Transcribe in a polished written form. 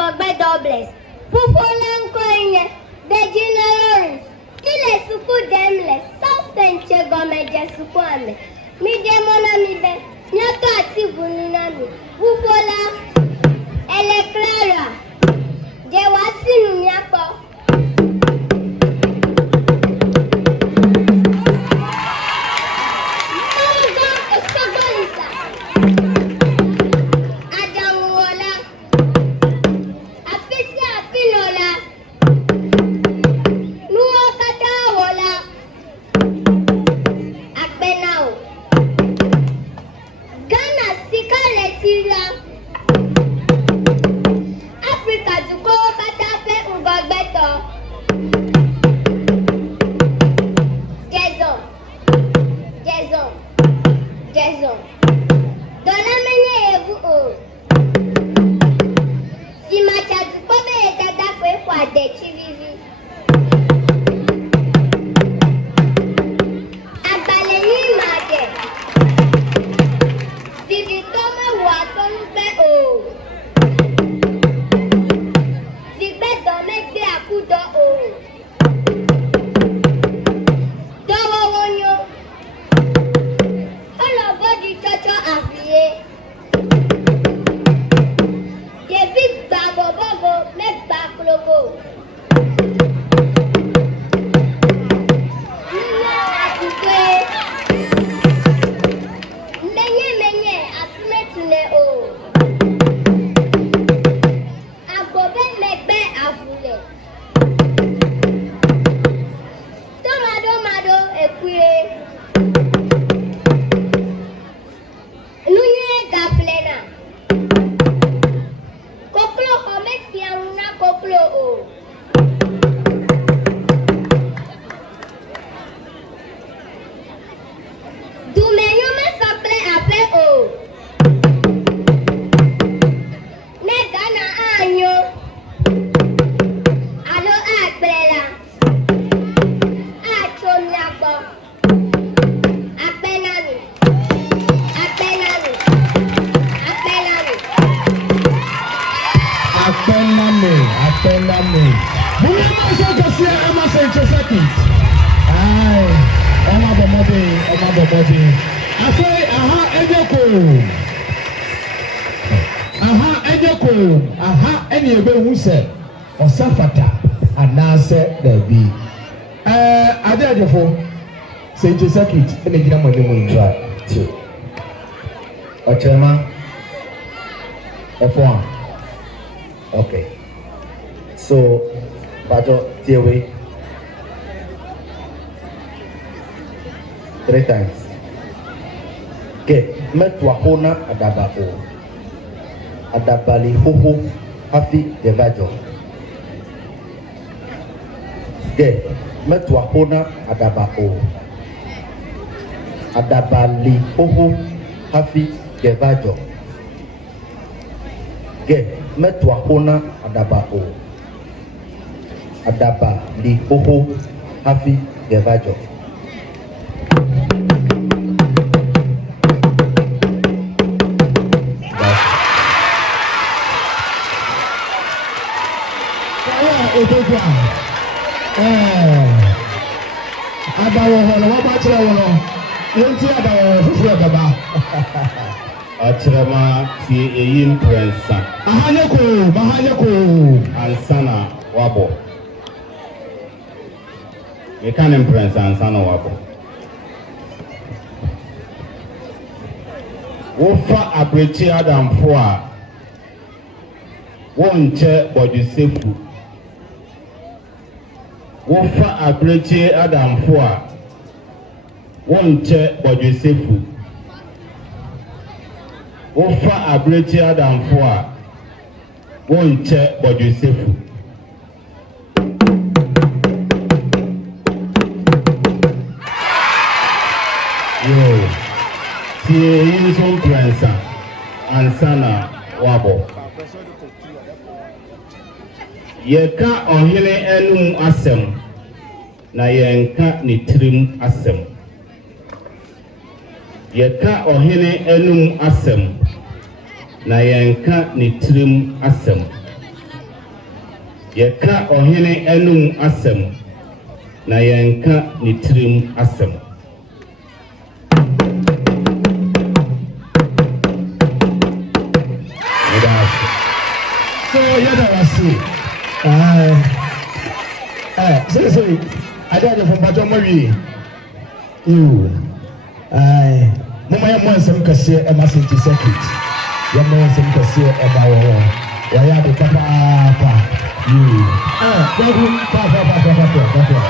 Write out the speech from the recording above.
Gogbe doubles. Pupolan coin, the generals. Kile suku demless, South Senchi government Jesukwame. Media monamibe, Nyato ati bununami. Pupola, Eleclara. Jewasinu Nyapo. Senchi circuit and the German drive too. Ochema F1. Okay. So Bajo Tiewe 3 times. Okay, Metwahona Adabao Adabali Hoho Hafi Devajo. Okay, Metwahona Adabao Adabali Hoho Hafi Devajo. Ge Metwahona Adabao Adabali Hoho Hafi Devajo. Adawo hono wa ba kire wono yenti adawo fufuro baba Achirema ti eyin prensa mahanyeko ansana wabo mekanem prensa ansana wabo wofa abrechi adamfo a wonche bodusefu wofa abrechi adamfo a wonche bodusefu wofa abrechi adamfo a wonche bodusefu yo tie yinso prensa ansana wabo yeka ohene enum asem na yenka ni tirim asem yeka ohene enum asem na yenka ni tirim asem Yɛka ɔhene anum asɛm na yɛnka ne tirim asɛm. So yada wasi. Say, I got you from Batomari. You, Mama, more some cassia, Emma Senchi School. Your more some cassia, Emma. Why are the papa? You, Papa.